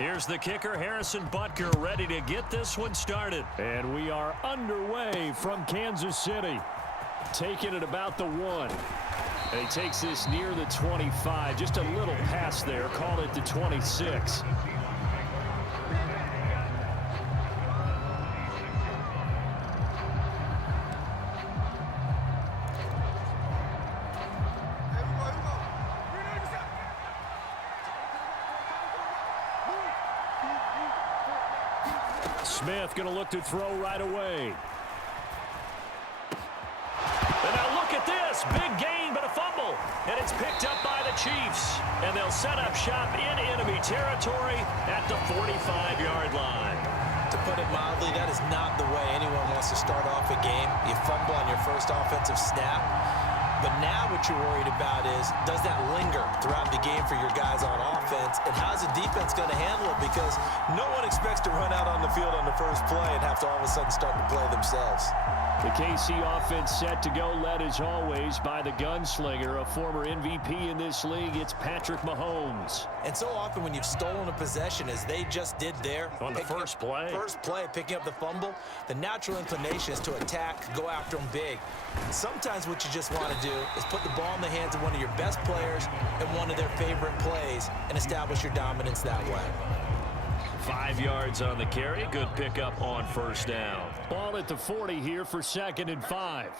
Here's the kicker, Harrison Butker, ready to get this one started. And we are underway from Kansas City. Taking it about the 1. And he takes this near the 25. Just a little pass there. Call it the 26. Smith going to look to throw right away. And now look at this. Big gain, but a fumble. And it's picked up by the Chiefs. And they'll set up shop in enemy territory at the 45-yard line. To put it mildly, that is not the way anyone wants to start off a game. You fumble on your first offensive snap. But now what you're worried about is, does that linger throughout the game for your guys on offense? And how's the defense going to handle it? Because no one expects to run out on the field on the first play and have to all of a sudden start to play themselves. The KC offense set to go, led as always by the gunslinger, a former MVP in this league. It's Patrick Mahomes. And so often when you've stolen a possession, as they just did there, on the first play, picking up the fumble, the natural inclination is to attack, go after them big. Sometimes what you just want to do is put the ball in the hands of one of your best players in one of their favorite plays and establish your dominance that way. 5 yards on the carry. Good pickup on first down. Ball at the 40 here for 2nd and 5.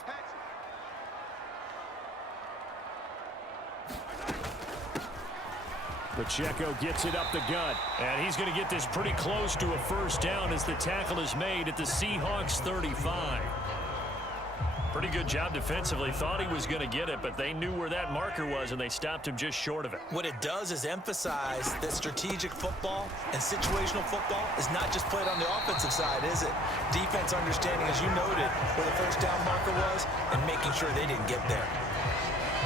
Pacheco gets it up the gut. And he's going to get this pretty close to a first down as the tackle is made at the Seahawks 35. Pretty good job defensively. Thought he was going to get it, but they knew where that marker was, and they stopped him just short of it. What it does is emphasize that strategic football and situational football is not just played on the offensive side, is it? Defense understanding, as you noted, where the first down marker was and making sure they didn't get there.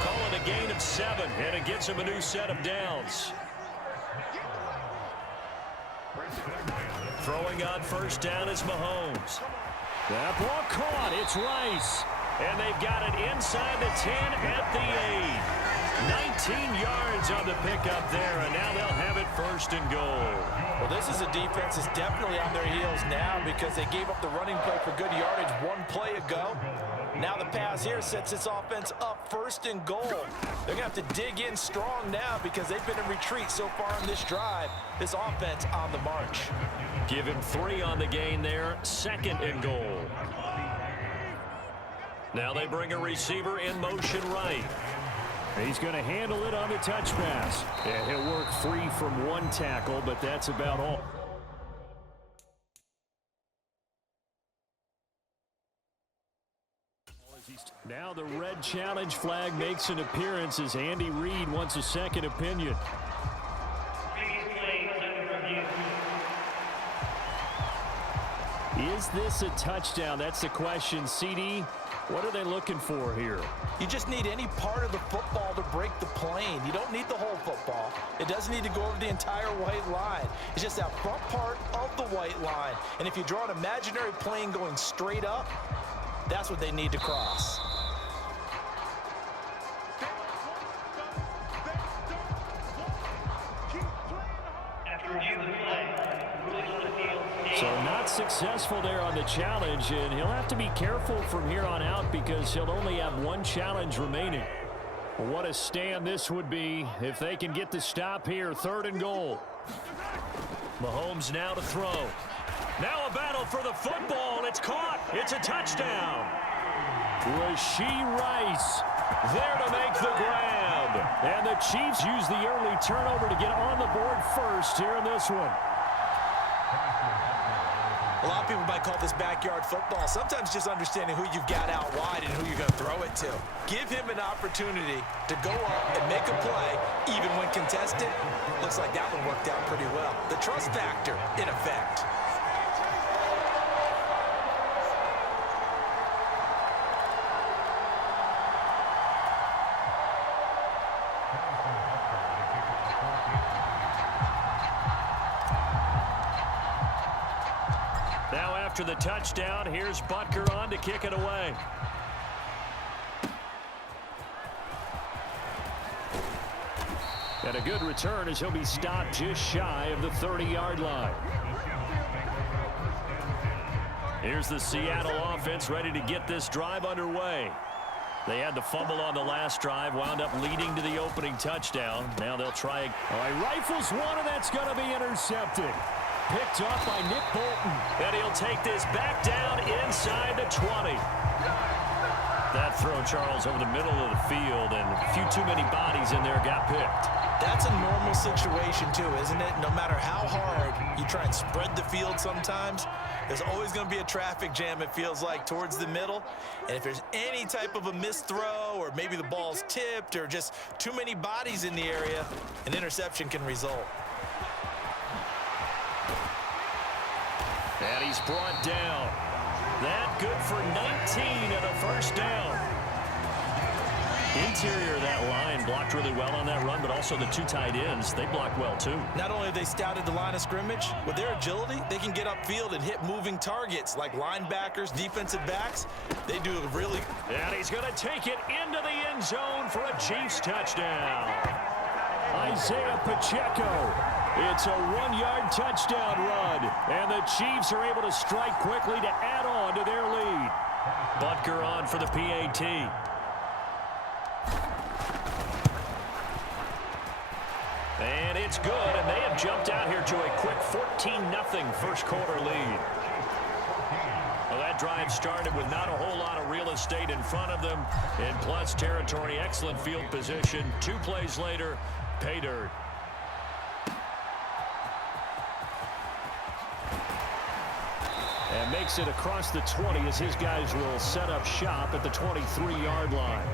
Call it a gain of 7, and it gets him a new set of downs. Throwing on first down is Mahomes. That ball caught. It's Rice. And they've got it inside the 10 at the 8. 19 yards on the pickup there, and now they'll have it 1st and goal. Well, this is a defense that's definitely on their heels now because they gave up the running play for good yardage 1 play ago. Now the pass here sets this offense up 1st and goal. They're going to have to dig in strong now because they've been in retreat so far in this drive. This offense on the march. Give him 3 on the gain there. 2nd and goal. Now they bring a receiver in motion right. He's going to handle it on the touch pass. And he'll work free from 1 tackle, but that's about all. Now the red challenge flag makes an appearance as Andy Reid wants a second opinion. Is this a touchdown? That's the question. CD, what are they looking for here? You just need any part of the football to break the plane. You don't need the whole football. It doesn't need to go over the entire white line. It's just that front part of the white line. And if you draw an imaginary plane going straight up, that's what they need to cross. So not successful there on the challenge, and he'll have to be careful from here on out because he'll only have 1 challenge remaining. Well, what a stand this would be if they can get the stop here. 3rd and goal. Mahomes now to throw. Now a battle for the football. It's caught. It's a touchdown. Rashee Rice there to make the grab. And the Chiefs use the early turnover to get on the board first here in this one. A lot of people might call this backyard football. Sometimes just understanding who you've got out wide and who you're going to throw it to. Give him an opportunity to go up and make a play, even when contested. Looks like that one worked out pretty well. The trust factor in effect. Now after the touchdown, here's Butker on to kick it away. And a good return as he'll be stopped just shy of the 30-yard line. Here's the Seattle offense ready to get this drive underway. They had the fumble on the last drive, wound up leading to the opening touchdown. Now they'll try. All right, rifles one, and that's going to be intercepted. Picked off by Nick Bolton. And he'll take this back down inside the 20. That throw, Charles, over the middle of the field, and a few too many bodies in there got picked. That's a normal situation, too, isn't it? No matter how hard you try and spread the field sometimes, there's always going to be a traffic jam, it feels like, towards the middle. And if there's any type of a missed throw, or maybe the ball's tipped, or just too many bodies in the area, an interception can result. And he's brought down. That good for 19 and a first down. Interior of that line blocked really well on that run, but also the two tight ends, they blocked well too. Not only have they scouted the line of scrimmage, with their agility, they can get upfield and hit moving targets like linebackers, defensive backs. They do a really... And he's going to take it into the end zone for a Chiefs touchdown. Isaiah Pacheco. It's a 1-yard touchdown run, and the Chiefs are able to strike quickly to add on to their lead. Butker on for the PAT. And it's good, and they have jumped out here to a quick 14-0 first quarter lead. Well, that drive started with not a whole lot of real estate in front of them. In plus territory, excellent field position. 2 plays later, pay dirt. And makes it across the 20 as his guys will set up shop at the 23-yard line.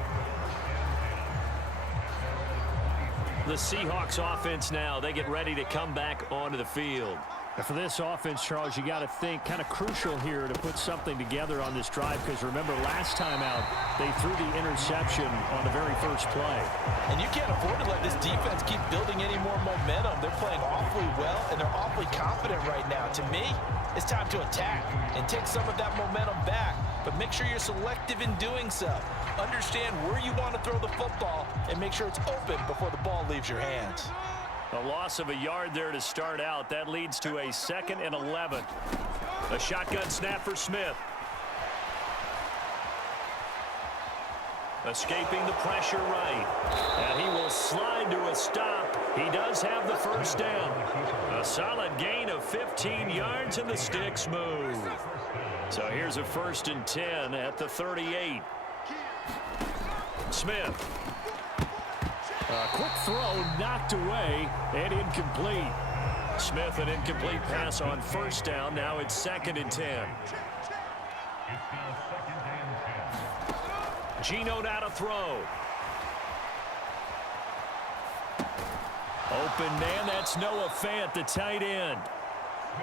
The Seahawks offense now, they get ready to come back onto the field. And for this offense, Charles, you got to think kind of crucial here to put something together on this drive, because remember last time out they threw the interception on the very first play. And you can't afford to let this defense keep building any more momentum. They're playing awfully well, and they're awfully confident right now. To me, it's time to attack and take some of that momentum back, but make sure you're selective in doing so. Understand where you want to throw the football and make sure it's open before the ball leaves your hands. A loss of a yard there to start out. That leads to a 2nd and 11. A shotgun snap for Smith. Escaping the pressure right. And he will slide to a stop. He does have the first down. A solid gain of 15 yards, and the sticks move. So here's a 1st and 10 at the 38. Smith. A quick throw knocked away and incomplete. Smith, an incomplete pass on 1st down. Now it's 2nd and 10. Geno now to throw. Open man, that's Noah Fant, the tight end.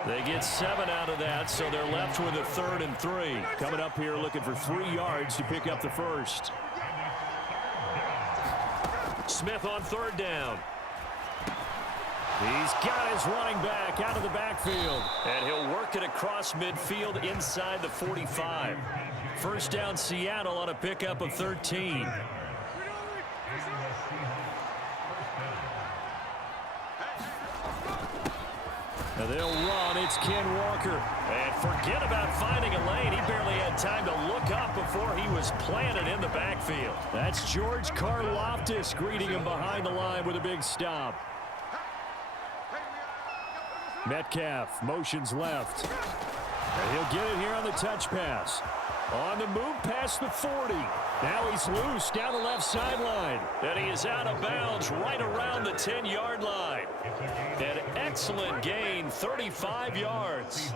They get 7 out of that, so they're left with a 3rd and 3. Coming up here looking for 3 yards to pick up the first. Smith on 3rd down. He's got his running back out of the backfield. And he'll work it across midfield inside the 45. First down Seattle on a pickup of 13. Now they'll run. It's Ken Walker. And forget about finding a lane. He barely had time to look up before he was planted in the backfield. That's George Karlaftis greeting him behind the line with a big stop. Metcalf motions left. And he'll get it here on the touch pass. On the move past the 40. Now he's loose down the left sideline. And he is out of bounds right around the 10-yard line. An excellent gain, 35 yards.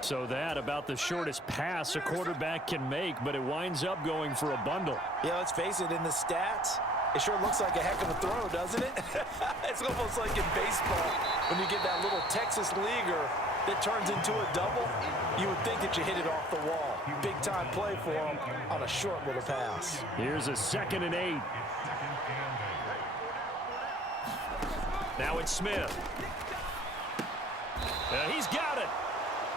So that about the shortest pass a quarterback can make, but it winds up going for a bundle. Yeah, let's face it, in the stats, it sure looks like a heck of a throw, doesn't it? It's almost like in baseball when you get that little Texas leaguer that turns into a double. You would think that you hit it off the wall. Big time play for him on a short little pass. Here's a 2nd and 8. Now it's Smith. And he's got it.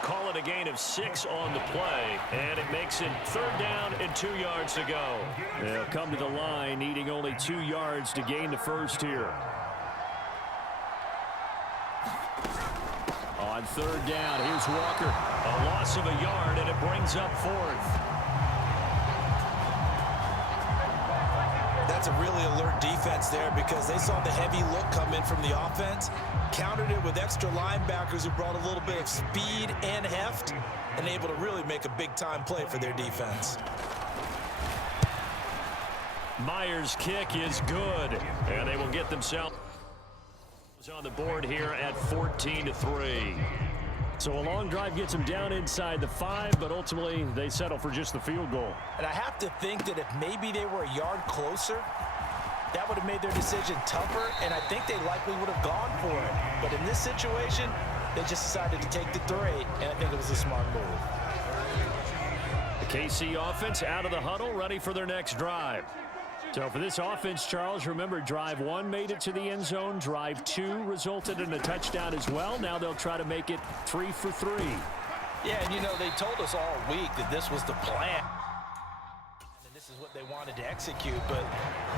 call it a gain of 6 on the play, and it makes it 3rd down and 2 yards to go. They'll come to the line needing only 2 yards to gain the first here. On 3rd down, here's Walker. A loss of a yard, and it brings up 4th. That's a really alert defense there because they saw the heavy look come in from the offense, countered it with extra linebackers who brought a little bit of speed and heft, and able to really make a big-time play for their defense. Myers' kick is good, and they will get themselves on the board here at 14-3. So a long drive gets them down inside the 5, but ultimately they settle for just the field goal. And I have to think that if maybe they were a yard closer, that would have made their decision tougher, and I think they likely would have gone for it. But in this situation, they just decided to take the 3, and I think it was a smart move. The KC offense out of the huddle, ready for their next drive. So for this offense, Charles, remember, drive 1 made it to the end zone. Drive 2 resulted in a touchdown as well. Now they'll try to make it 3 for 3. Yeah, and you know, they told us all week that this was the plan. And this is what they wanted to execute, but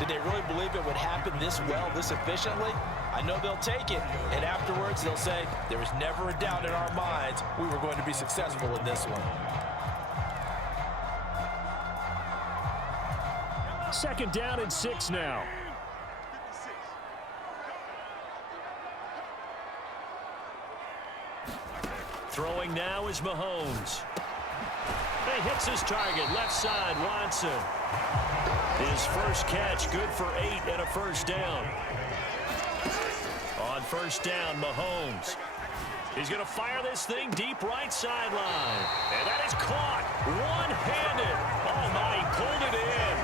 did they really believe it would happen this well, this efficiently? I know they'll take it, and afterwards they'll say, there was never a doubt in our minds we were going to be successful in this one. 2nd down and 6 now. Throwing now is Mahomes. He hits his target, left side, Watson. His first catch, good for 8 and a first down. On 1st down, Mahomes. He's going to fire this thing deep right sideline. And that is caught one-handed. Oh, my, he pulled it in.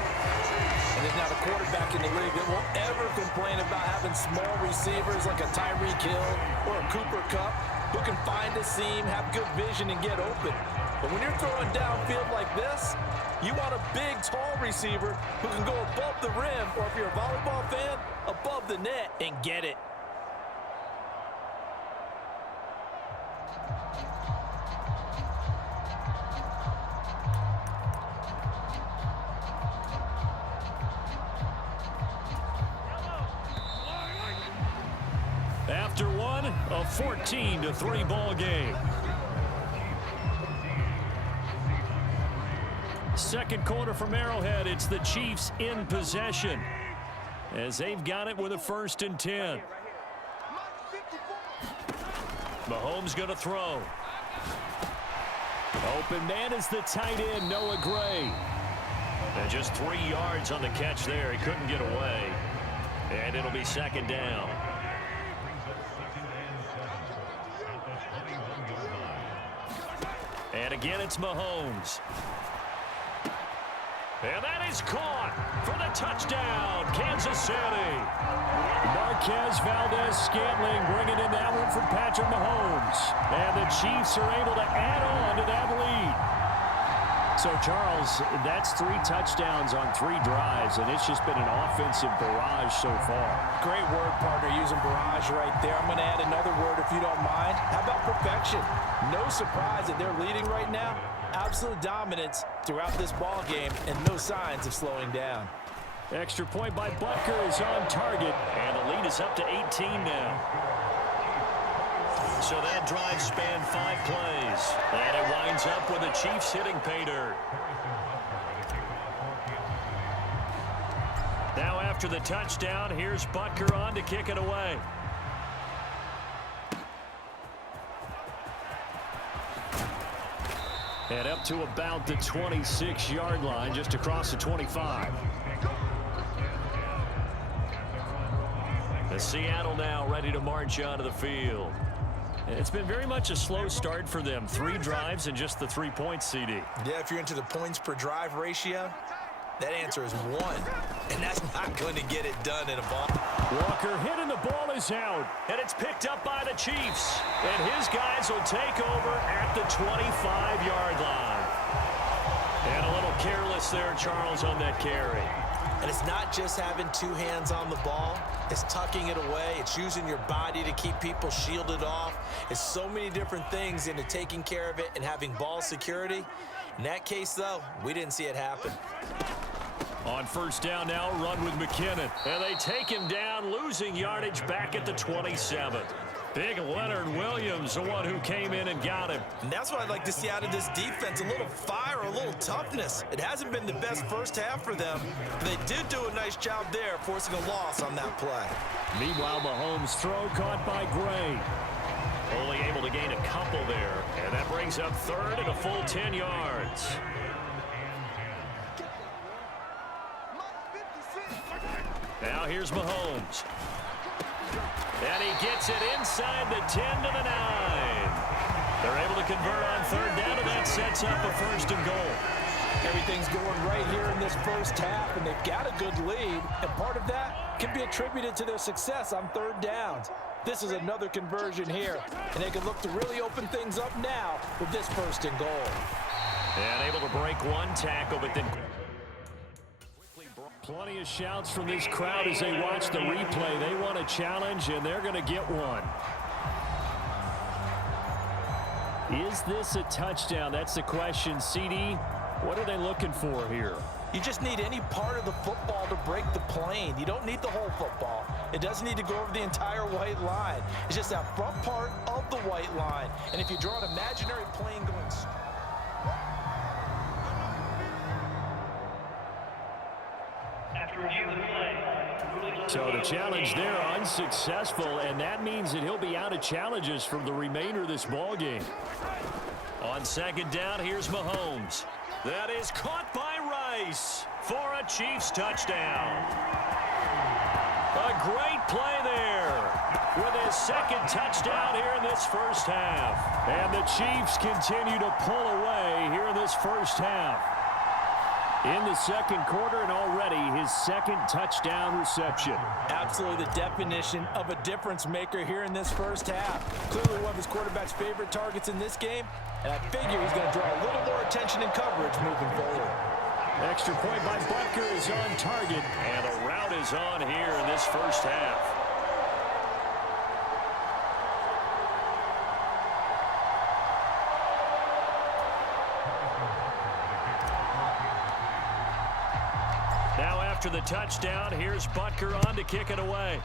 And there's not a quarterback in the league that will ever complain about having small receivers like a Tyreek Hill or a Cooper Kupp who can find a seam, have good vision, and get open. But when you're throwing downfield like this, you want a big, tall receiver who can go above the rim, or if you're a volleyball fan, above the net and get it. After one, a 14-3 ball game. 2nd quarter from Arrowhead. It's the Chiefs in possession as they've got it with a 1st and 10. Mahomes going to throw. Open man is the tight end, Noah Gray. And just 3 yards on the catch there. He couldn't get away. And it'll be 2nd down. And again, it's Mahomes. And that is caught for the touchdown, Kansas City. Marquez Valdez-Scantling bringing in that one from Patrick Mahomes. And the Chiefs are able to add on to that lead. So, Charles, that's 3 touchdowns on 3 drives, and it's just been an offensive barrage so far. Great word, partner, using barrage right there. I'm going to add another word if you don't mind. How about perfection? No surprise that they're leading right now. Absolute dominance throughout this ball game and no signs of slowing down. Extra point by Butker is on target, and the lead is up to 18 now. So that drive spanned 5 plays, and it winds up with the Chiefs hitting pay dirt. Now after the touchdown, here's Butker on to kick it away. And up to about the 26-yard line, just across the 25. The Seattle now ready to march onto the field. It's been very much a slow start for them. 3 drives and just the 3 points, CD. Yeah, if you're into the points per drive ratio, that answer is 1. And that's not going to get it done in a ball. Walker hit and the ball is out. And it's picked up by the Chiefs. And his guys will take over at the 25-yard line. And a little careless there, Charles, on that carry. And it's not just having two hands on the ball. It's tucking it away. It's using your body to keep people shielded off. It's so many different things into taking care of it and having ball security. In that case, though, we didn't see it happen. On first down now, run with McKinnon. And they take him down, losing yardage back at the 27. Big Leonard Williams, the one who came in and got him. And that's what I'd like to see out of this defense, a little fire, a little toughness. It hasn't been the best first half for them, but they did do a nice job there, forcing a loss on that play. Meanwhile, Mahomes' throw caught by Gray. Only able to gain a couple there, and that brings up third and a full 10 yards. Now here's Mahomes. And he gets it inside the 10 to the 9. They're able to convert on third down, and that sets up a first and goal. Everything's going right here in this first half, and they've got a good lead, and part of that can be attributed to their success on third downs. This is another conversion here, and they can look to really open things up now with this first and goal. And able to break one tackle, but then plenty of shouts from this crowd as they watch the replay. They want a challenge, and they're going to get one. Is this a touchdown? That's the question. CD, what are they looking for here? You just need any part of the football to break the plane. You don't need the whole football. It doesn't need to go over the entire white line. It's just that front part of the white line. And if you draw an imaginary plane going straight, so the challenge there unsuccessful, and that means that he'll be out of challenges for the remainder of this ball game. On second down, here's Mahomes. That is caught by Rice for a Chiefs touchdown. A great play there with his second touchdown here in this first half. And the Chiefs continue to pull away here in this first half. In the second quarter, and already his second touchdown reception. Absolutely the definition of a difference maker here in this first half. Clearly one of his quarterback's favorite targets in this game, and I figure he's going to draw a little more attention and coverage moving forward. Extra point by Butker is on target, and a route is on here in this first half. Now after the touchdown, here's Butker on to kick it away.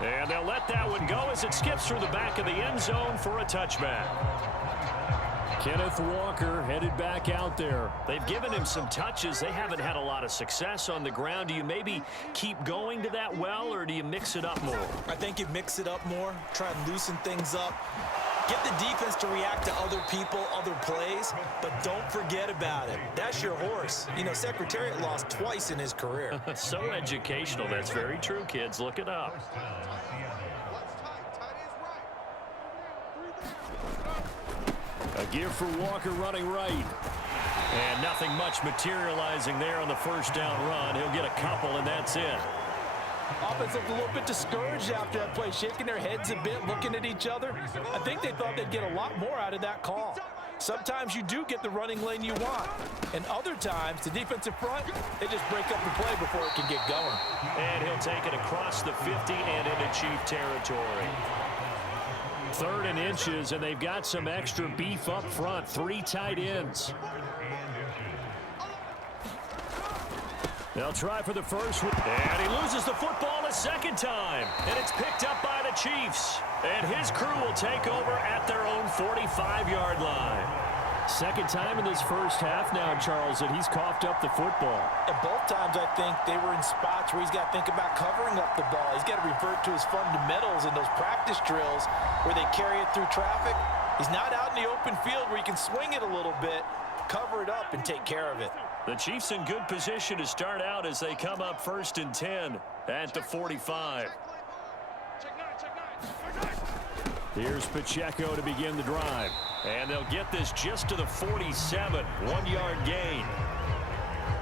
And they'll let that one go as it skips through the back of the end zone for a touchback. Kenneth Walker headed back out there. They've given him some touches. They haven't had a lot of success on the ground. Do you maybe keep going to that well, or do you mix it up more? I think you mix it up more, try and loosen things up. Get the defense to react to other people, other plays, but don't forget about it. That's your horse. You know, Secretariat lost twice in his career. So educational. That's very true, kids. Look it up. A give for Walker running right. And nothing much materializing there on the first down run. He'll get a couple, and that's it. Offense looked a little bit discouraged after that play, shaking their heads a bit, looking at each other. I think they thought they'd get a lot more out of that call. Sometimes you do get the running lane you want, and other times, the defensive front, they just break up the play before it can get going. And he'll take it across the 50 and into Chief territory. 3rd and inches, and they've got some extra beef up front. 3 tight ends. They'll try for the first one. And he loses the football a second time. And it's picked up by the Chiefs. And his crew will take over at their own 45-yard line. Second time in this first half now, Charles, that he's coughed up the football. And both times, I think, they were in spots where he's got to think about covering up the ball. He's got to revert to his fundamentals in those practice drills where they carry it through traffic. He's not out in the open field where he can swing it a little bit, cover it up, and take care of it. The Chiefs in good position to start out as they come up 1st and 10 at the 45. Here's Pacheco to begin the drive. And they'll get this just to the 47. 1-yard gain.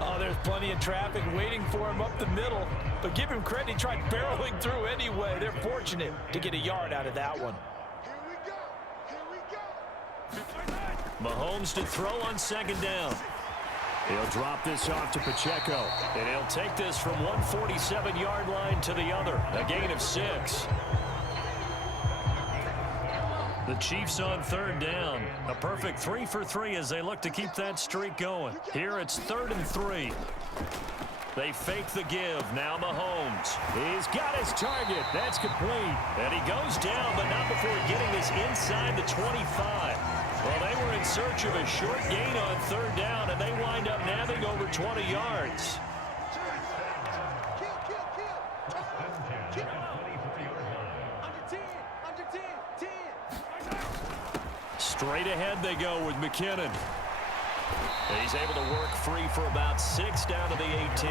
Oh, there's plenty of traffic waiting for him up the middle. But give him credit, he tried barreling through anyway. They're fortunate to get a yard out of that one. Mahomes to throw on second down. He'll drop this off to Pacheco. And he'll take this from 147-yard line to the other. A gain of 6. The Chiefs on third down. A perfect 3 for 3 as they look to keep that streak going. Here it's 3rd and 3. They fake the give. Now Mahomes. He's got his target. That's complete. And he goes down, but not before getting this inside the 25. Well, they were in search of a short gain on third down, and they wind up nabbing over 20 yards. Straight ahead they go with McKinnon. He's able to work free for about 6 down to the 18.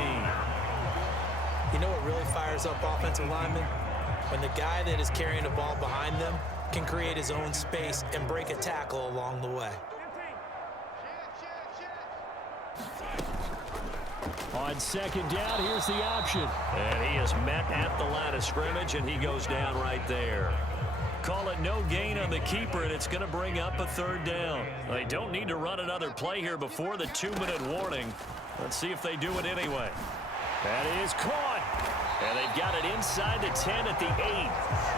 You know what really fires up offensive linemen? When the guy that is carrying the ball behind them can create his own space and break a tackle along the way. On second down, here's the option. And he is met at the line of scrimmage, and he goes down right there. Call it no gain on the keeper, and it's going to bring up a 3rd down. They don't need to run another play here before the 2-minute warning. Let's see if they do it anyway. That is caught. And they've got it inside the 10 at the 8.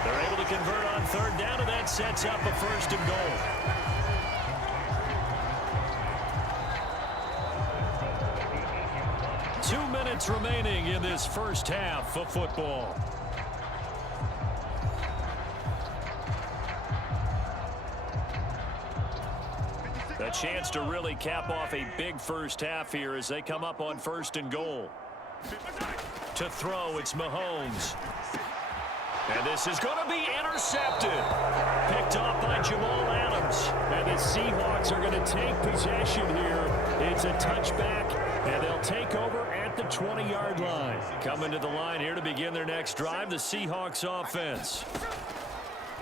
They're able to convert on third down, and that sets up a 1st and goal. Two minutes remaining in this first half of football. A chance to really cap off a big first half here as they come up on 1st and goal. To throw, it's Mahomes. And this is going to be intercepted. Picked off by Jamal Adams. And the Seahawks are going to take possession here. It's a touchback, and they'll take over at the 20-yard line. Coming to the line here to begin their next drive, the Seahawks offense.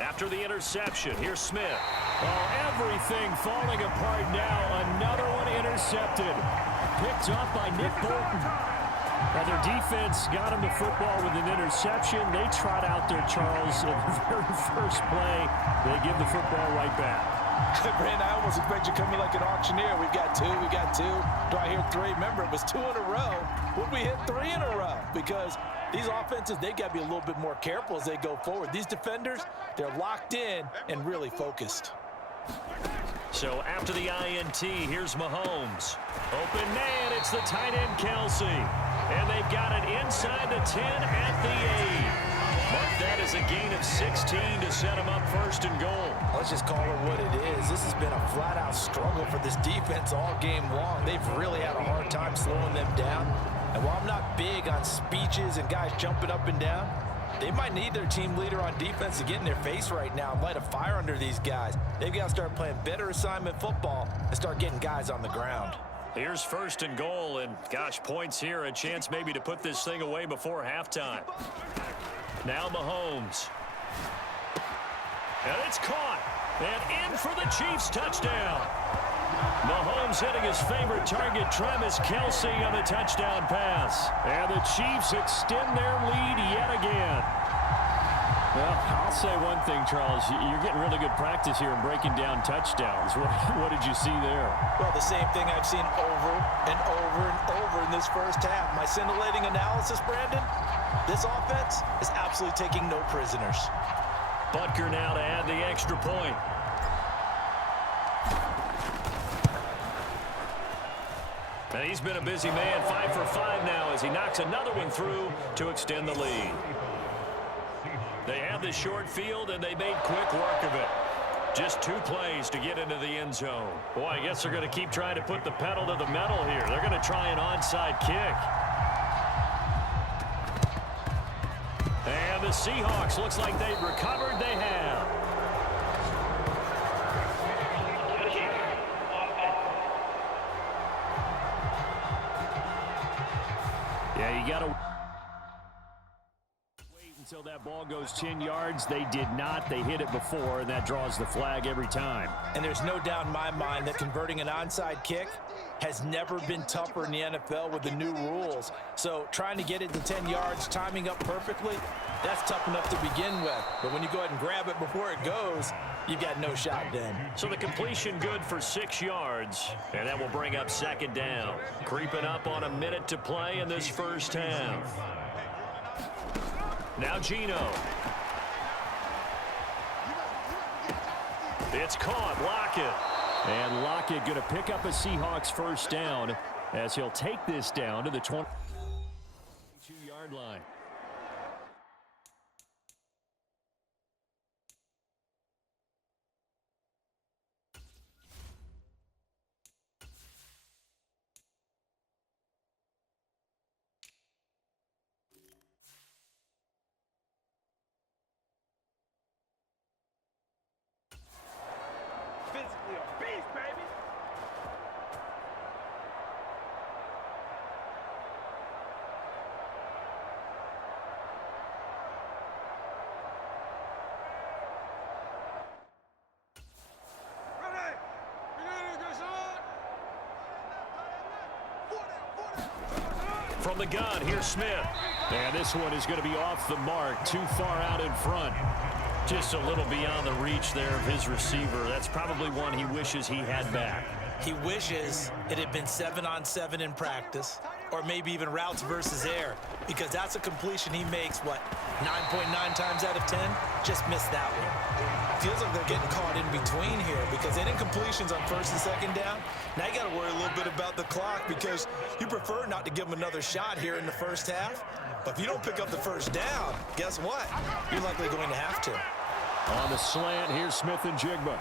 After the interception, here's Smith. Oh, everything falling apart now. Another one intercepted. Picked off by Nick Bolton. Now their defense got him the football with an interception. They trot out there, Charles, in the very first play. They give the football right back. Brandon, I almost expect you coming like an auctioneer. We've got 2, we got 2. Do I hear 3? Remember, it was 2 in a row. Would we hit 3 in a row? Because these offenses, they got to be a little bit more careful as they go forward. These defenders, they're locked in and really focused. So after the INT, here's Mahomes. Open man, it's the tight end Kelsey. And they've got it inside the 10 at the 8. Mark that as a gain of 16 to set them up 1st and goal. Let's just call it what it is. This has been a flat-out struggle for this defense all game long. They've really had a hard time slowing them down. And while I'm not big on speeches and guys jumping up and down, they might need their team leader on defense to get in their face right now and light a fire under these guys. They've got to start playing better assignment football and start getting guys on the ground. Here's 1st and goal, and gosh, points here, a chance maybe to put this thing away before halftime. Now Mahomes. And it's caught. And in for the Chiefs touchdown. Mahomes hitting his favorite target, Travis Kelce, on the touchdown pass. And the Chiefs extend their lead yet again. Well, I'll say one thing, Charles. You're getting really good practice here in breaking down touchdowns. What did you see there? Well, the same thing I've seen over and over and over in this first half. My scintillating analysis, Brandon, this offense is absolutely taking no prisoners. Butker now to add the extra point. And he's been a busy man, 5 for 5 now as he knocks another one through to extend the lead. They had the short field, and they made quick work of it. Just 2 plays to get into the end zone. Boy, I guess they're going to keep trying to put the pedal to the metal here. They're going to try an onside kick. And the Seahawks, looks like they've recovered. They have. Yeah, you got to wait until that ball goes 10 yards. They did not. They hit it before, and that draws the flag every time. And there's no doubt in my mind that converting an onside kick has never been tougher in the NFL with the new rules. So trying to get it to 10 yards, timing up perfectly, that's tough enough to begin with. But when you go ahead and grab it before it goes, you've got no shot then. So the completion good for 6 yards, and that will bring up second down. Creeping up on a minute to play in this first half. Now Geno. It's caught. Lockett. And Lockett going to pick up a Seahawks first down as he'll take this down to the 22-yard line. Physically a beast, baby. From the gun, here's Smith. And this one is going to be off the mark, too far out in front. Just a little beyond the reach there of his receiver. That's probably one he wishes he had back. He wishes it had been 7-on-7 in practice, or maybe even routes versus air, because that's a completion he makes, 9.9 times out of 10? Just missed that one. Feels like they're getting caught in between here, because they didn't completions on first and second down. Now you got to worry a little bit about the clock, because you prefer not to give them another shot here in the first half. But if you don't pick up the first down, guess what? You're likely going to have to. On the slant, here's Smith and Jigba.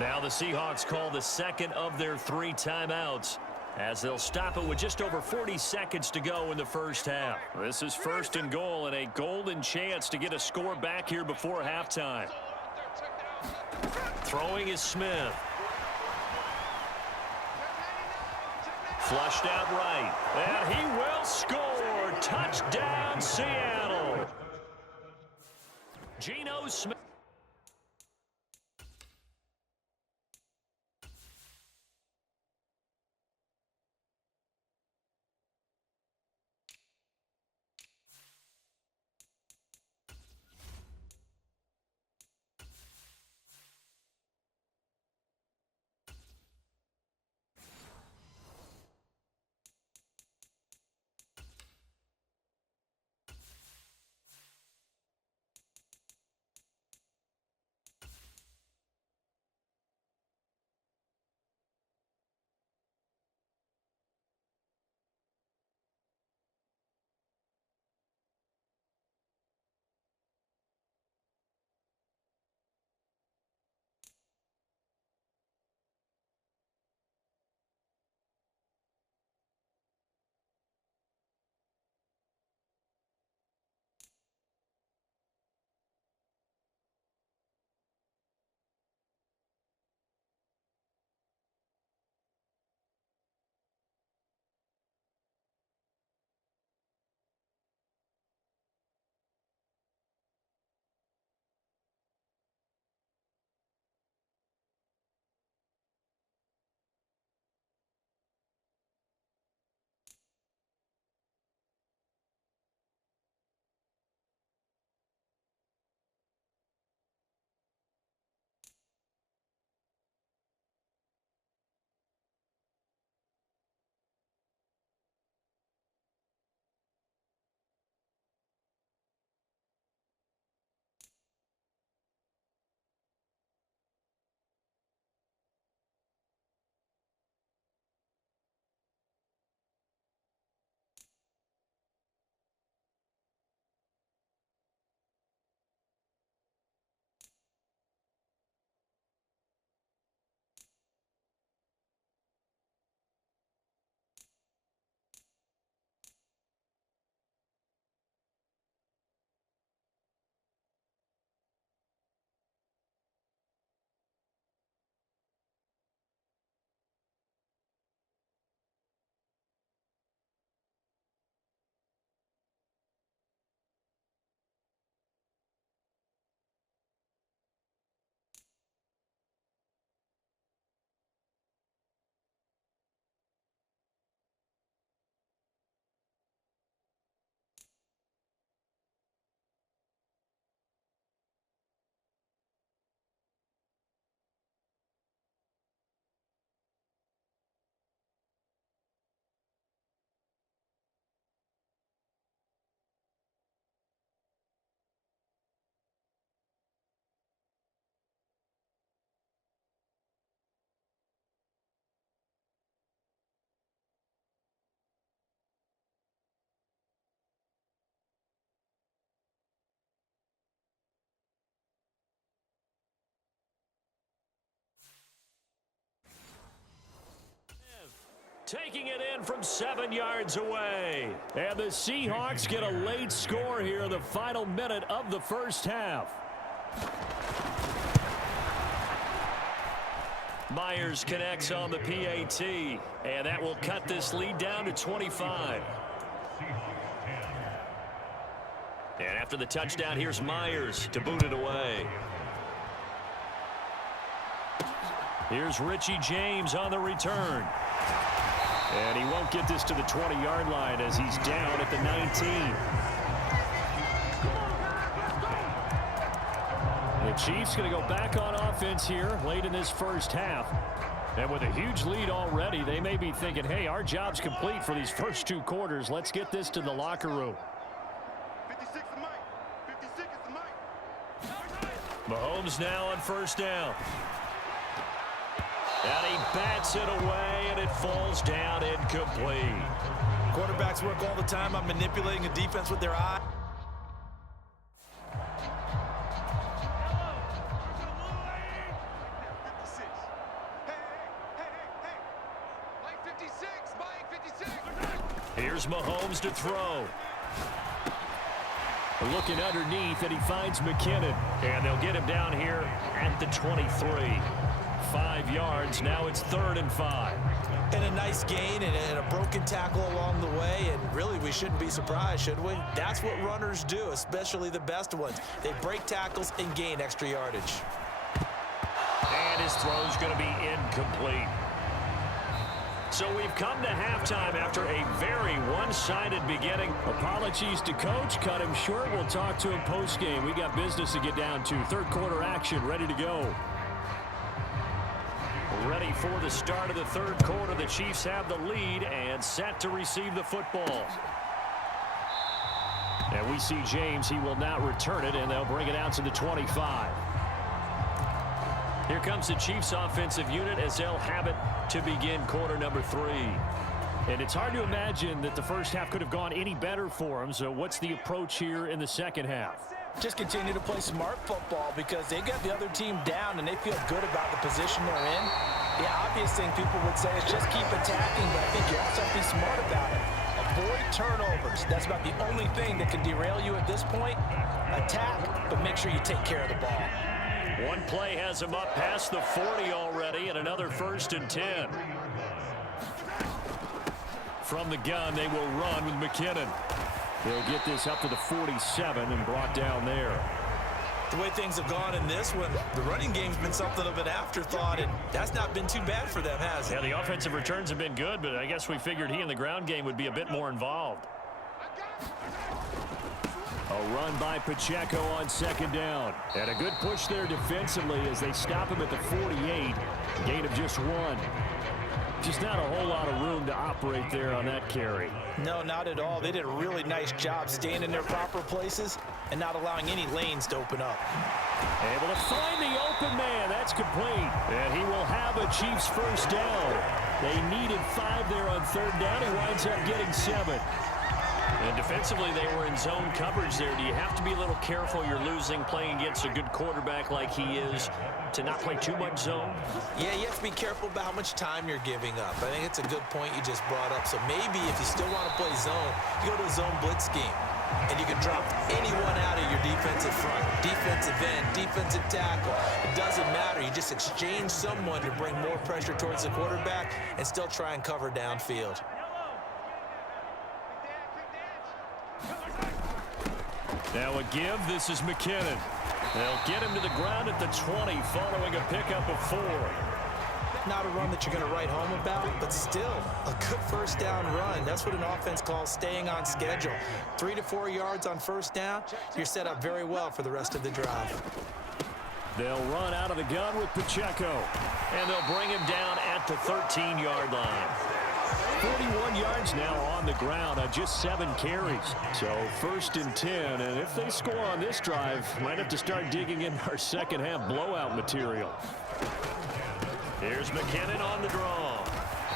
Now the Seahawks call the second of their 3 timeouts as they'll stop it with just over 40 seconds to go in the first half. This is first and goal and a golden chance to get a score back here before halftime. Throwing is Smith. Flushed out right. And he will score. Touchdown, Seattle. Geno Smith. Taking it in from 7 yards away. And the Seahawks get a late score here in the final minute of the first half. Myers connects on the PAT, and that will cut this lead down to 25. And after the touchdown, here's Myers to boot it away. Here's Richie James on the return. And he won't get this to the 20-yard line as he's down at the 19. The Chiefs going to go back on offense here late in this first half. And with a huge lead already, they may be thinking, hey, our job's complete for these first 2 quarters. Let's get this to the locker room. 56 is Mike. 56 is Mike. Mahomes now on first down. And he bats it away, and it falls down incomplete. Quarterbacks work all the time on manipulating a defense with their eye. Here's Mahomes to throw. Looking underneath, and he finds McKinnon. And they'll get him down here at the 23. 5 yards. Now it's 3rd and 5. And a nice gain and a broken tackle along the way. And really, we shouldn't be surprised, should we? That's what runners do, especially the best ones. They break tackles and gain extra yardage. And his throw's going to be incomplete. So we've come to halftime after a very one-sided beginning. Apologies to Coach. Cut him short. We'll talk to him post-game. We got business to get down to. Third quarter action ready to go. Ready for the start of the third quarter. The Chiefs have the lead and set to receive the football. And we see James. He will not return it, and they'll bring it out to the 25. Here comes the Chiefs offensive unit as they'll have it to begin quarter number 3. And it's hard to imagine that the first half could have gone any better for them. So what's the approach here in the second half? Just continue to play smart football because they got the other team down and they feel good about the position they're in. The obvious thing people would say is just keep attacking, but I think you also have to be smart about it. Avoid turnovers. That's about the only thing that can derail you at this point. Attack, but make sure you take care of the ball. One play has him up past the 40 already, and another 1st and 10. From the gun, they will run with McKinnon. They'll get this up to the 47 and brought down there. The way things have gone in this one, the running game's been something of an afterthought, and that's not been too bad for them, has it? Yeah, the offensive returns have been good, but I guess we figured he in the ground game would be a bit more involved. A run by Pacheco on 2nd down. And a good push there defensively as they stop him at the 48. Gain of just 1. Just not a whole lot of room to operate there on that carry. No, not at all. They did a really nice job staying in their proper places and not allowing any lanes to open up. Able to find the open man. That's complete. And he will have a Chiefs first down. They needed 5 there on 3rd down. He winds up getting 7. And defensively, they were in zone coverage there. Do you have to be a little careful? You're losing, playing against a good quarterback like he is, to not play too much zone? Yeah, you have to be careful about how much time you're giving up. I think it's a good point you just brought up. So maybe if you still want to play zone, you go to a zone blitz scheme. And you can drop anyone out of your defensive front. Defensive end, defensive tackle. It doesn't matter. You just exchange someone to bring more pressure towards the quarterback and still try and cover downfield. Now a give. This is McKinnon. They'll get him to the ground at the 20 following a pickup of 4. Not a run that you're going to write home about, but still a good first down run. That's what an offense calls staying on schedule. 3 to 4 yards on first down. You're set up very well for the rest of the drive. They'll run out of the gun with Pacheco, and they'll bring him down at the 13-yard line. 41 yards now on the ground on just 7 carries. So 1st and 10, and if they score on this drive, might have to start digging in our second half blowout material. Here's McKinnon on the draw.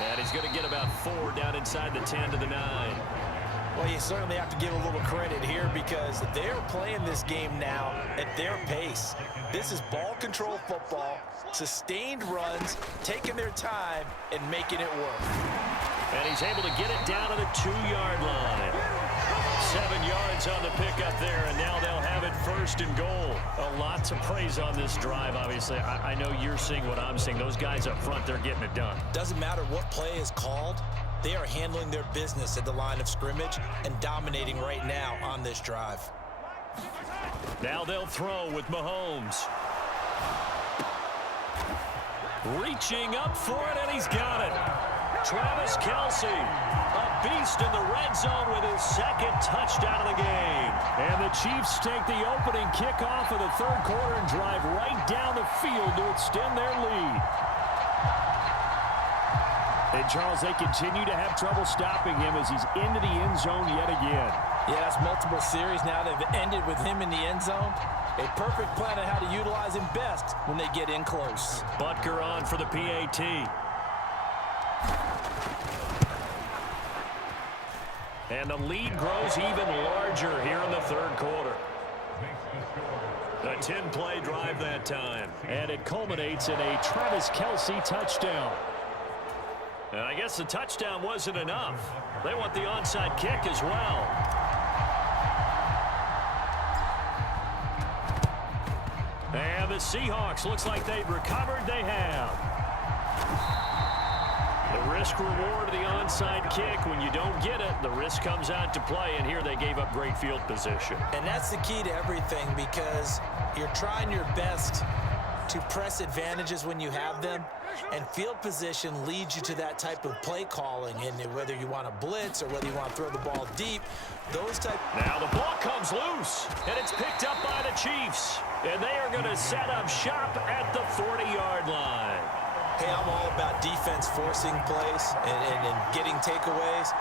And he's going to get about 4 down inside the 10 to the 9. Well, you certainly have to give a little credit here because they're playing this game now at their pace. This is ball control football, sustained runs, taking their time, and making it work. And he's able to get it down to the 2-yard line. 7 yards on the pickup there, and now they'll have it first and goal. A lot to praise on this drive, obviously. I know you're seeing what I'm seeing. Those guys up front, they're getting it done. Doesn't matter what play is called. They are handling their business at the line of scrimmage and dominating right now on this drive. Now they'll throw with Mahomes. Reaching up for it, and he's got it. Travis Kelce, a beast in the red zone with his second touchdown of the game. And the Chiefs take the opening kickoff of the third quarter and drive right down the field to extend their lead. And, Charles, they continue to have trouble stopping him as he's into the end zone yet again. Yeah, that's multiple series now. They've ended with him in the end zone. A perfect plan on how to utilize him best when they get in close. Butker on for the PAT. And the lead grows even larger here in the third quarter. A 10-play drive that time. And it culminates in a Travis Kelce touchdown. And I guess the touchdown wasn't enough. They want the onside kick as well. And the Seahawks, looks like they've recovered. They have. The risk reward of the onside kick. When you don't get it, the risk comes out to play. And here they gave up great field position. And that's the key to everything, because you're trying your best to press advantages when you have them. And field position leads you to that type of play calling. And whether you want to blitz or whether you want to throw the ball deep, those type. Now the ball comes loose, and it's picked up by the Chiefs. And they are going to set up shop at the 40-yard line. Hey, I'm all about defense forcing plays and getting takeaways.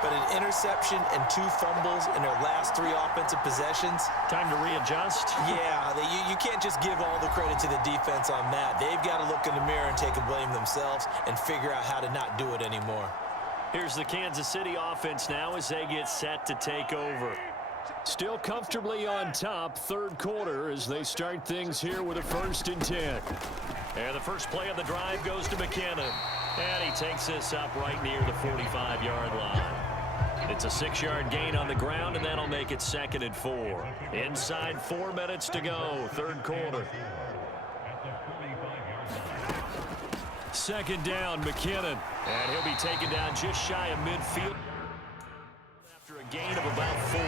But an interception and 2 fumbles in their last 3 offensive possessions. Time to readjust. Yeah, you can't just give all the credit to the defense on that. They've got to look in the mirror and take a blame themselves and figure out how to not do it anymore. Here's the Kansas City offense now as they get set to take over. Still comfortably on top, third quarter, as they start things here with a 1st and 10. And the first play of the drive goes to McKinnon. And he takes this up right near the 45-yard line. It's a 6-yard gain on the ground, and that'll make it 2nd and 4. Inside 4 minutes to go, third quarter. 2nd down, McKinnon. And he'll be taken down just shy of midfield after a gain of about 4.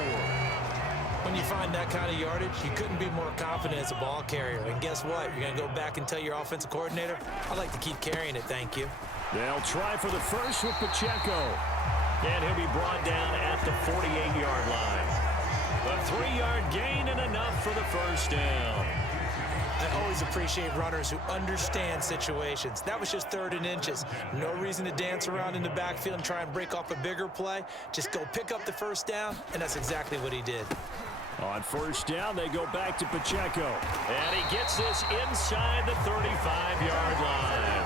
When you find that kind of yardage, you couldn't be more confident as a ball carrier. And guess what? You're going to go back and tell your offensive coordinator, I'd like to keep carrying it, thank you. They'll try for the first with Pacheco. And he'll be brought down at the 48-yard line. A 3-yard gain and enough for the first down. I always appreciate runners who understand situations. That was just 3rd and inches. No reason to dance around in the backfield and try and break off a bigger play. Just go pick up the first down, and that's exactly what he did. On 1st down, they go back to Pacheco. And he gets this inside the 35-yard line.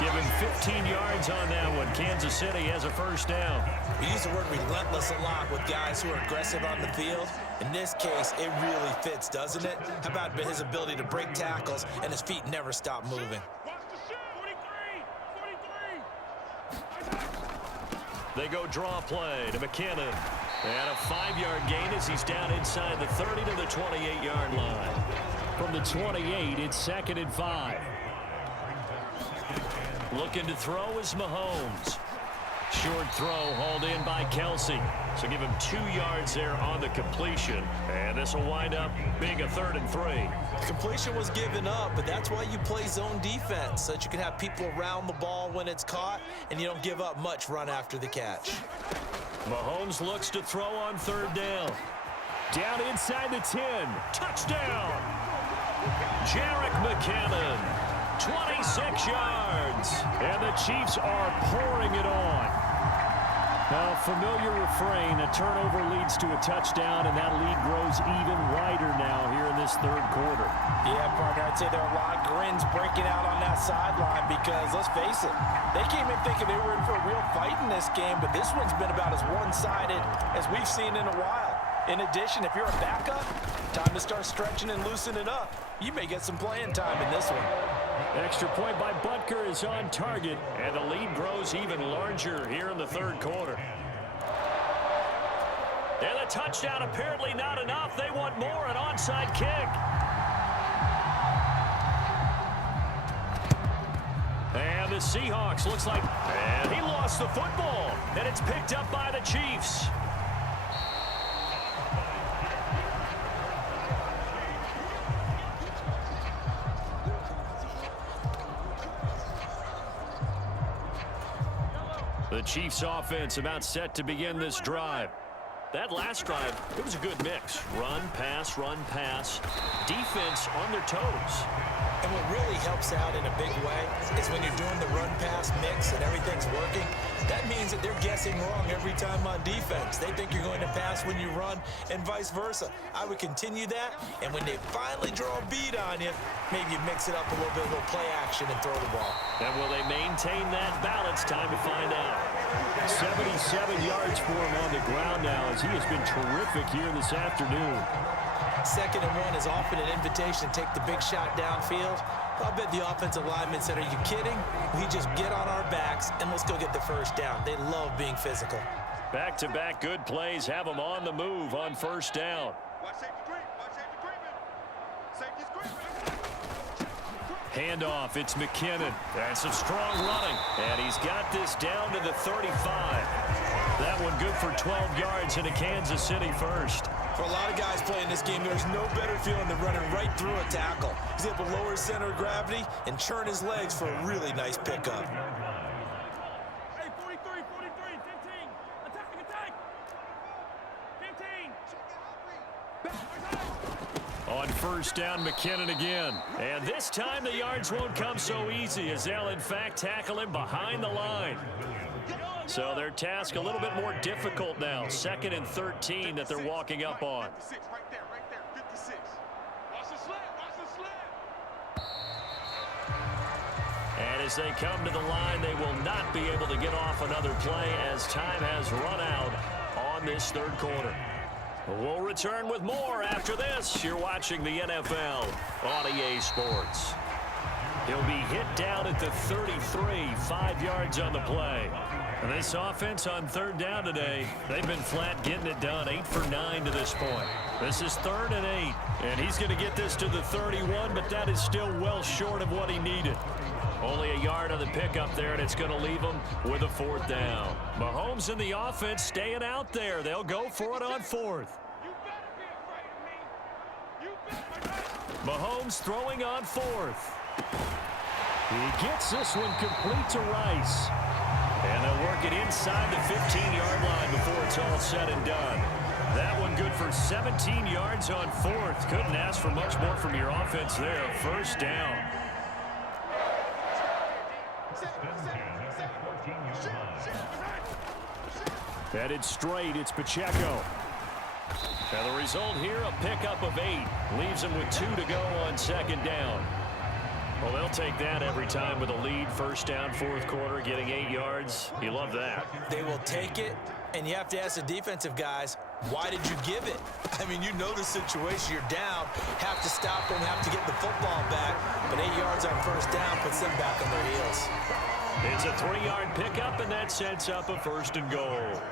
Give him 15 yards on that one. Kansas City has a 1st down. We use the word relentless a lot with guys who are aggressive on the field. In this case, it really fits, doesn't it? How about his ability to break tackles and his feet never stop moving? They go draw play to McKinnon. And a 5-yard gain as he's down inside the 30 to the 28-yard line. From the 28, it's 2nd and 5. Looking to throw is Mahomes. Short throw hauled in by Kelce. So give him 2 yards there on the completion. And this will wind up being a 3rd and 3. The completion was given up, but that's why you play zone defense, so that you can have people around the ball when it's caught, and you don't give up much run after the catch. Mahomes looks to throw on 3rd down. Down inside the 10. Touchdown! Jerick McKinnon. 26 yards. And the Chiefs are pouring it on. Now, familiar refrain, a turnover leads to a touchdown, and that lead grows even wider now here in this third quarter. Yeah, partner, I'd say there are a lot of grins breaking out on that sideline because, let's face it, they came in thinking they were in for a real fight in this game, but this one's been about as one-sided as we've seen in a while. In addition, if you're a backup, time to start stretching and loosening up. You may get some playing time in this one. Extra point by Butker is on target, and the lead grows even larger here in the third quarter. And the touchdown apparently not enough. They want more, an onside kick. And the Seahawks looks like, and he lost the football, and it's picked up by the Chiefs. The Chiefs offense about set to begin this drive. That last drive, it was a good mix. Run, pass, defense on their toes. And what really helps out in a big way is when you're doing the run-pass mix and everything's working, that means that they're guessing wrong every time on defense. They think you're going to pass when you run and vice versa. I would continue that, and when they finally draw a beat on you, maybe you mix it up a little bit, a little play action and throw the ball. And will they maintain that balance? Time to find out. 77 yards for him on the ground now as he has been terrific here this afternoon. 2nd and 1 is often an invitation to take the big shot downfield. I bet the offensive lineman said, are you kidding? We just get on our backs and let's go get the first down. They love being physical. Back-to-back good plays have them on the move on first down. Watch safety creep. Watch safety creeping. Safety's creeping. Handoff, it's McKinnon. And some strong running. And he's got this down to the 35. That one good for 12 yards into Kansas City first. For a lot of guys playing this game, there's no better feeling than running right through a tackle. He's able to lower his center of gravity and churn his legs for a really nice pickup. Hey, 43, 15. Attack. 15. On first down, McKinnon again. And this time the yards won't come so easy as they'll, in fact, tackle him behind the line. So their task a little bit more difficult now. 2nd and 13 that they're walking up on. 56, right there, 56. Watch the slant. And as they come to the line, they will not be able to get off another play as time has run out on this third quarter. We'll return with more after this. You're watching the NFL on EA Sports. He'll be hit down at the 33, 5 yards on the play. And this offense on third down today, they've been flat getting it done, 8 for 9 to this point. This is 3rd and 8, and he's going to get this to the 31, but that is still well short of what he needed. Only a yard on the pickup there, and it's going to leave him with a 4th down. Mahomes and the offense staying out there. They'll go for it on 4th. Mahomes throwing on 4th. He gets this one complete to Rice. And they'll work it inside the 15-yard line before it's all said and done. That one good for 17 yards on 4th. Couldn't ask for much more from your offense there. First down. Headed straight, it's Pacheco. And the result here, a pickup of 8. Leaves him with 2 to go on 2nd down. Well, they'll take that every time with a lead. First down, 4th quarter, getting 8 yards. You love that. They will take it, and you have to ask the defensive guys, why did you give it? I mean, you know the situation. You're down, have to stop them, have to get the football back. But 8 yards on first down puts them back on their heels. It's a 3-yard pickup, and that sets up a 1st and goal.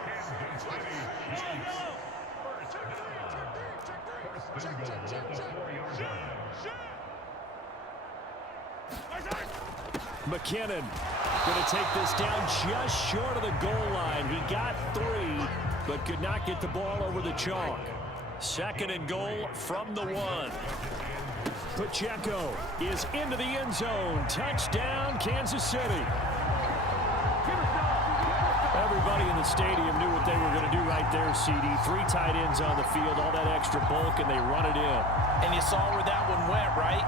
McKinnon going to take this down just short of the goal line. He got 3, but could not get the ball over the chalk. 2nd and goal from the 1. Pacheco is into the end zone. Touchdown, Kansas City. Everybody in the stadium knew what they were going to do right there, CD. 3 tight ends on the field, all that extra bulk, and they run it in. And you saw where that one went, right?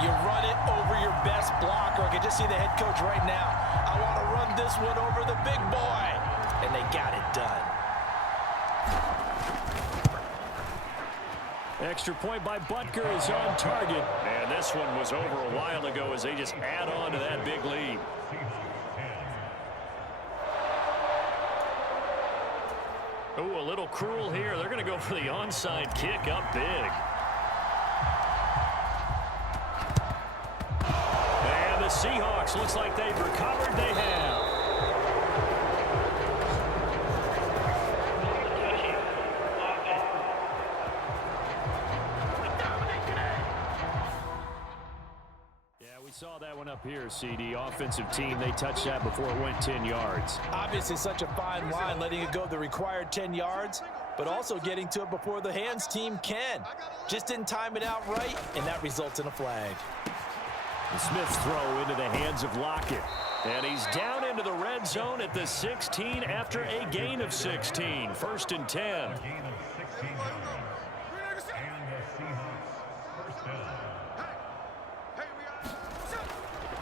You run it over your best blocker. I can just see the head coach right now. I want to run this one over the big boy. And they got it done. Extra point by Butker is on target. And this one was over a while ago as they just add on to that big lead. Ooh, a little cruel here. They're going to go for the onside kick up big. Seahawks, looks like they've recovered. They have. Saw that one up here, CD. Offensive team, they touched that before it went 10 yards. Obviously such a fine line, letting it go the required 10 yards, but also getting to it before the hands team can. Just didn't time it out right, and that results in a flag. Smith's throw into the hands of Lockett. And he's down into the red zone at the 16 after a gain of 16. 1st and 10.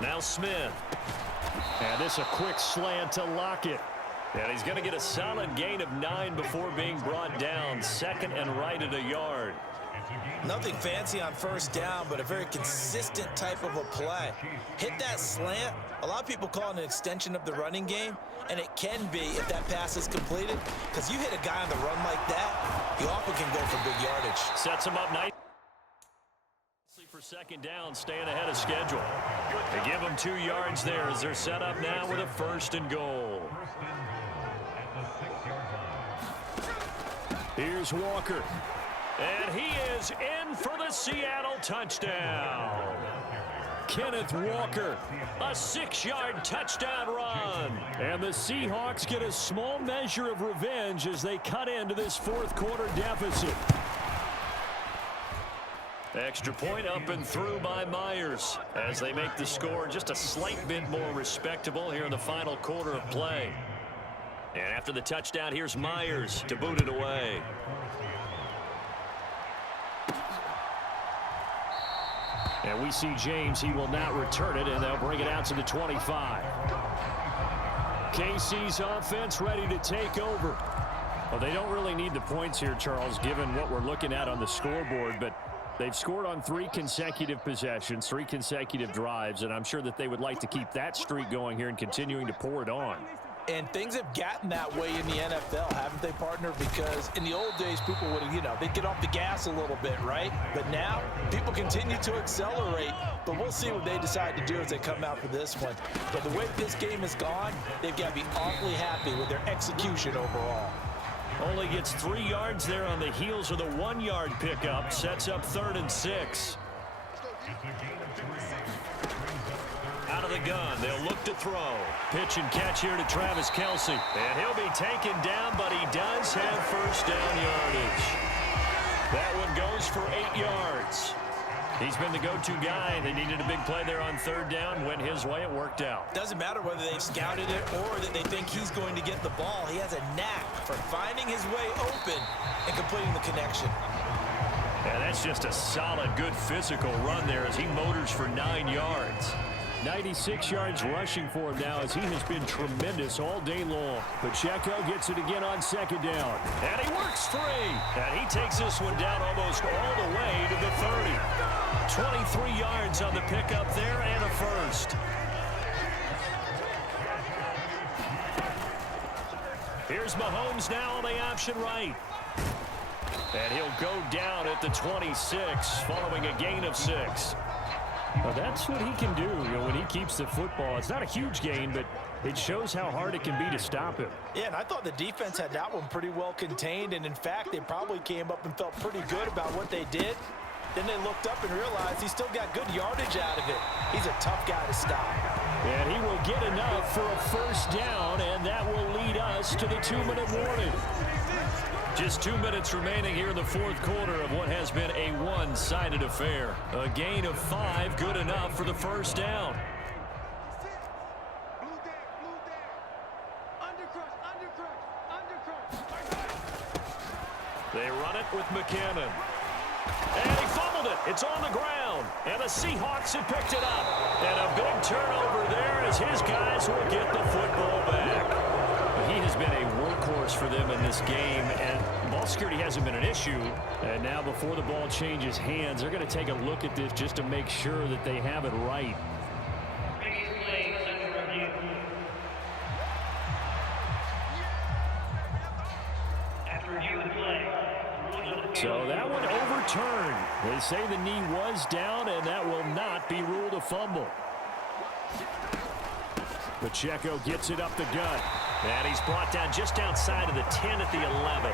Now Smith. And this a quick slant to Lockett. And he's going to get a solid gain of 9 before being brought down. 2nd and right at a yard. Nothing fancy on 1st down, but a very consistent type of a play. Hit that slant. A lot of people call it an extension of the running game, and it can be if that pass is completed, because you hit a guy on the run like that, you often can go for big yardage. Sets him up nice. For 2nd down, staying ahead of schedule. They give them 2 yards there as they're set up now with a 1st and goal. Here's Walker. And he is in for the Seattle touchdown. Kenneth Walker, a 6-yard touchdown run. And the Seahawks get a small measure of revenge as they cut into this 4th quarter deficit. Extra point up and through by Myers as they make the score just a slight bit more respectable here in the final quarter of play. And after the touchdown, here's Myers to boot it away. And we see James. He will not return it, and they'll bring it out to the 25. KC's offense ready to take over. Well, they don't really need the points here, Charles, given what we're looking at on the scoreboard, but they've scored on 3 consecutive possessions, 3 consecutive drives, and I'm sure that they would like to keep that streak going here and continuing to pour it on. And things have gotten that way in the NFL, haven't they, partner? Because in the old days, people would, they'd get off the gas a little bit, right? But now, people continue to accelerate. But we'll see what they decide to do as they come out for this one. But the way this game has gone, they've got to be awfully happy with their execution overall. Only gets 3 yards there on the heels of the 1-yard pickup. Sets up 3rd and 6. Out of the gun, they'll look to throw. Pitch and catch here to Travis Kelce. And he'll be taken down, but he does have 1st down yardage. That one goes for 8 yards. He's been the go-to guy. They needed a big play there on 3rd down. Went his way. It worked out. Doesn't matter whether they've scouted it or that they think he's going to get the ball. He has a knack for finding his way open and completing the connection. And that's just a solid, good physical run there as he motors for 9 yards. 96 yards rushing for him now as he has been tremendous all day long. Pacheco gets it again on 2nd down. And he works free. And he takes this one down almost all the way to the 30. 23 yards on the pickup there and a 1st. Here's Mahomes now on the option right. And he'll go down at the 26 following a gain of 6. Well, that's what he can do, when he keeps the football. It's not a huge gain, but it shows how hard it can be to stop him. Yeah, and I thought the defense had that one pretty well contained, and in fact, they probably came up and felt pretty good about what they did. Then they looked up and realized he still got good yardage out of it. He's a tough guy to stop. And he will get enough for a 1st down, and that will lead us to the 2-minute warning. Just 2 minutes remaining here in the 4th quarter of what has been a one-sided affair. A gain of 5, good enough for the 1st down. They run it with McKinnon. And he fumbled it. It's on the ground. And the Seahawks have picked it up. And a big turnover there as his guys will get the football back. He has been a workhorse for them in this game, and ball security hasn't been an issue. And now before the ball changes hands, they're going to take a look at this just to make sure that they have it right. So that one overturned. They say the knee was down, and that will not be ruled a fumble. Pacheco gets it up the gut. And he's brought down just outside of the 10 at the 11.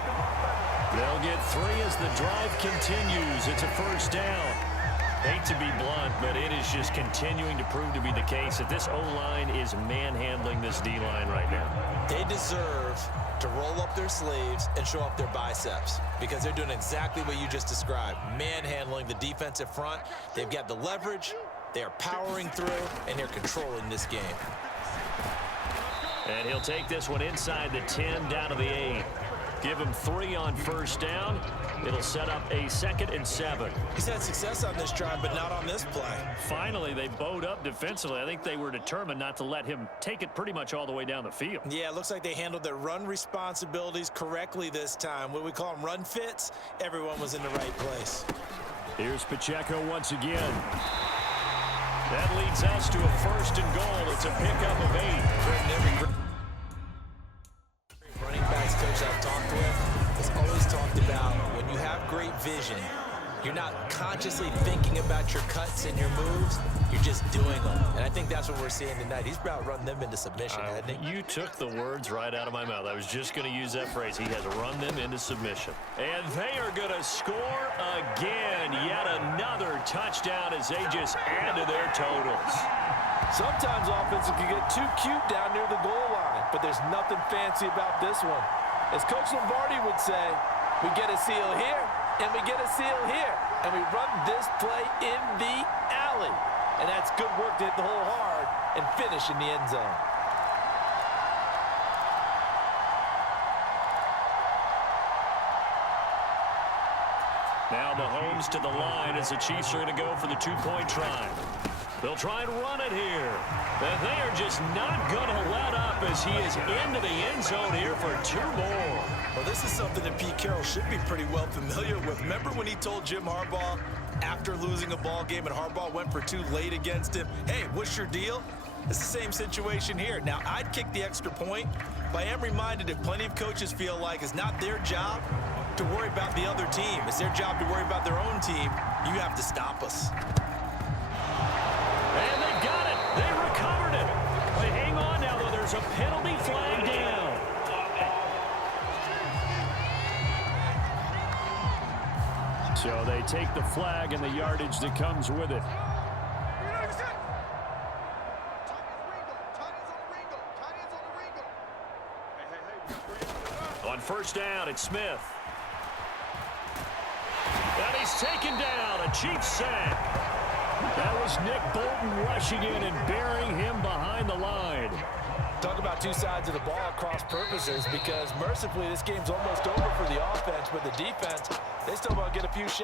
They'll get 3 as the drive continues. It's a first down. Hate to be blunt, but it is just continuing to prove to be the case that this O-line is manhandling this D-line right now. They deserve to roll up their sleeves and show up their biceps because they're doing exactly what you just described, manhandling the defensive front. They've got the leverage, they're powering through, and they're controlling this game. And he'll take this one inside the 10 down to the 8. Give him 3 on first down. It'll set up a 2nd and 7. He's had success on this drive, but not on this play. Finally, they bowed up defensively. I think they were determined not to let him take it pretty much all the way down the field. Yeah, it looks like they handled their run responsibilities correctly this time. What we call them run fits, everyone was in the right place. Here's Pacheco once again. That leads us to a 1st and goal. It's a pickup of 8. Running backs coach I've talked with has always talked about when you have great vision, you're not consciously thinking about your cuts and your moves, you're just doing them. And I think that's what we're seeing tonight. He's about run them into submission, hasn't he? You took the words right out of my mouth. I was just going to use that phrase. He has run them into submission. And they are going to score again. Yet another touchdown as they just add to their totals. Sometimes offenses can get too cute down near the goal line, but there's nothing fancy about this one. As Coach Lombardi would say, we get a seal here, and we get a seal here, and we run this play in the alley. And that's good work to hit the hole hard and finish in the end zone. Now Mahomes to the line as the Chiefs are going to go for the 2-point try. They'll try and run it here. And they are just not going to let up as he is into the end zone here for 2 more. Well, this is something that Pete Carroll should be pretty well familiar with. Remember when he told Jim Harbaugh after losing a ball game and Harbaugh went for 2 late against him, hey, what's your deal? It's the same situation here. Now, I'd kick the extra point, but I am reminded that plenty of coaches feel like it's not their job to worry about the other team. It's their job to worry about their own team. You have to stop us. And they've got it. They recovered it. They hang on now, though. There's a penalty flag down. So they take the flag and the yardage that comes with it. On first down, it's Smith. And he's taken down. A Chiefs sack. That was Nick Bolton rushing in and burying him behind the line. Talk about 2 sides of the ball at cross purposes, because mercifully this game's almost over for the offense, but the defense, they still want to get a few shots.